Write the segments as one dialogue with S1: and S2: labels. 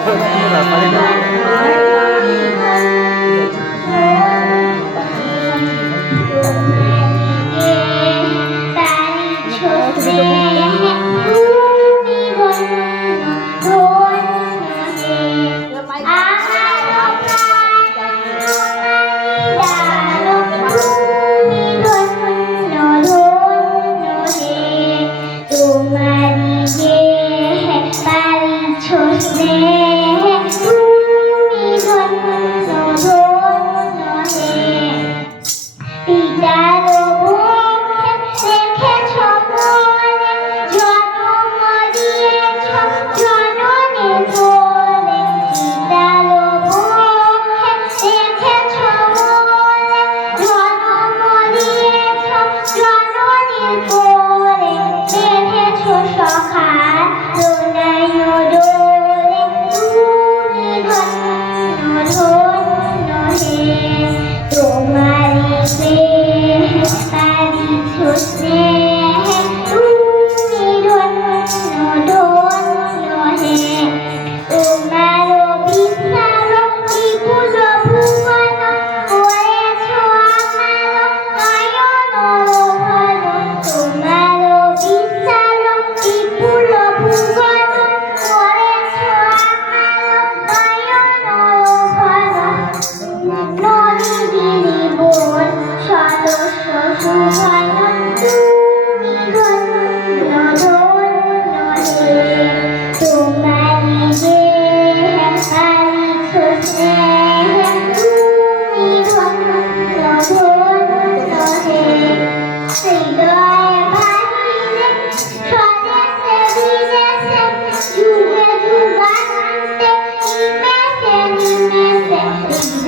S1: 我来，我来。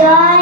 S1: Joy.